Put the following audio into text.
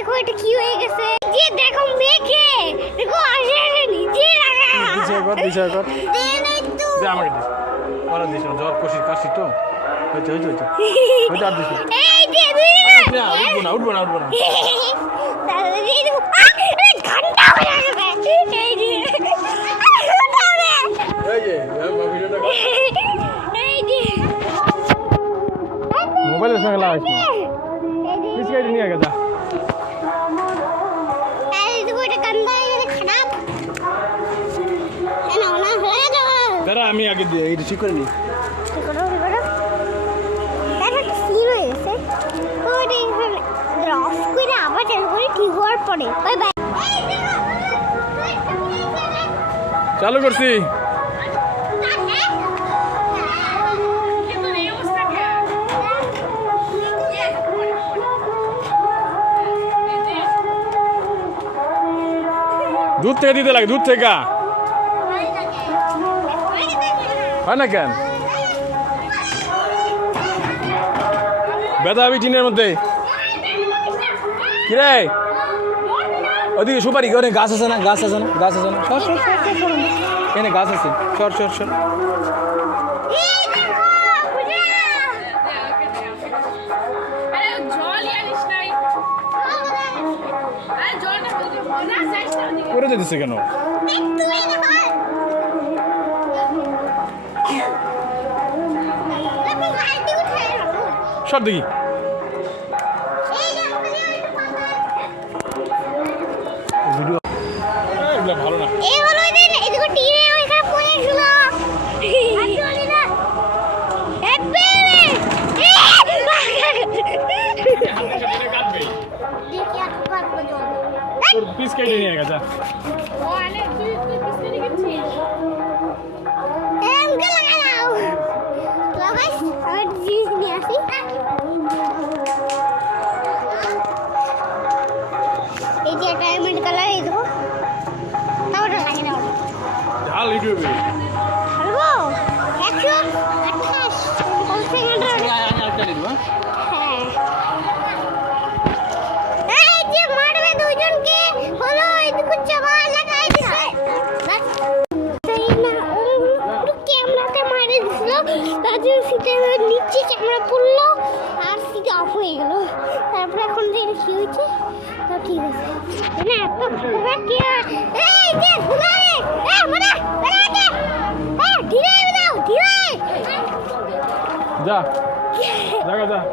দেখো এটা কি হয়ে গেছে যে দেখো মেঘে দেখো আসে নিচে লাগা দিশা কর দে নাই তো দে আমাকে দে ওরা দিছ জ্বর কাশি তো হইছে আর দিছ এই দে দুই না উঠবো না দাদা দিয়ে দেবো ঘন্টা হয়ে গেছে এই যে এই যে ভিডিওটা এই যে মোবাইলের সঙ্গে লাগাইছ না প্লিজ গাড়ি নিয়ে গেছা এই দেখো এটা কান্দা এটা খারাপ না না হয়ে যাবে দাঁড়া আমি আগে দিয়ে এই ঠিক করে নি দেখো এটা সিন হয়ে গেছে তো এটা এখানে অফ করে আবার চালু করে ঠিক হওয়ার পরে বাই বাই চালু করছি দুধ থেকে দিতে লাগে দুধ থেকে হয় না কেন ব্যথা হবে টিনের মধ্যে কিরে ওদিকে সুপারি ওখানে গাছ আছে না এখানে গাছ আছে সর করে দিতেছে কেন সর দেখি ভিডিও এগুলো ভালো না পিস কেটে নিয়ে গেছে এই যে ডায়মন্ড কালার এই দেখো তাওটা লাগে না ঝাল ইউটিউবে হ্যালো 128 কোন সেকেন্ড আরেকটা দিয়ে দেবো হ্যাঁ এই যে মারবে দুইজনকে হলো এদিকে চাবা লাগাই দিছে তাই না ওগুলো ক্যামেরাতে মারে দিছিল তাদের সিটে নিচে ক্যামেরা পড়লো আর সিটে অফ হয়ে গেল তারপরে এখন দেখি কি হয়েছে তো ঠিক আছে না তো পুরো কি এই যে ঘুরে মনে বেরাতে ধীরে দাও ধীরে যা যা যাও